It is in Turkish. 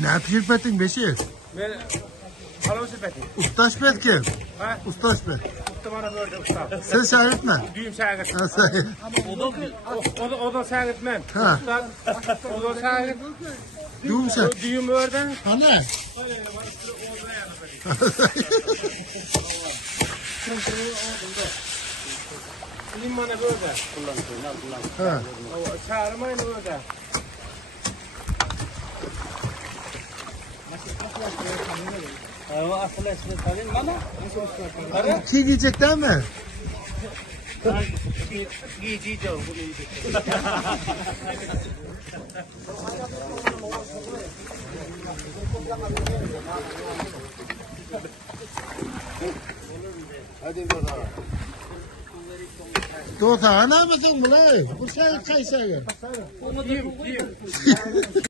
Ne pişirpettin Beşir? Ben palavra sepeti. Ustaş bet kim? Ha? Ustaş bet. Usta bana böyle usta. Sen şahit mi? Düğüm şahit. Ha şahit. O da şahit men. Ha. O da şahit. Düğüm şahit. Düğüm oradan. Ana. Lim bana böyle. Ha. Çağırmayın böyle. Asıl esmi kalın bana. Kim yiyecek değil mi? Giyeceğim. Hadi bakalım. Doğru, ne yapıyorsun bu lan? Bu şahit kaysayı. Diyeyim.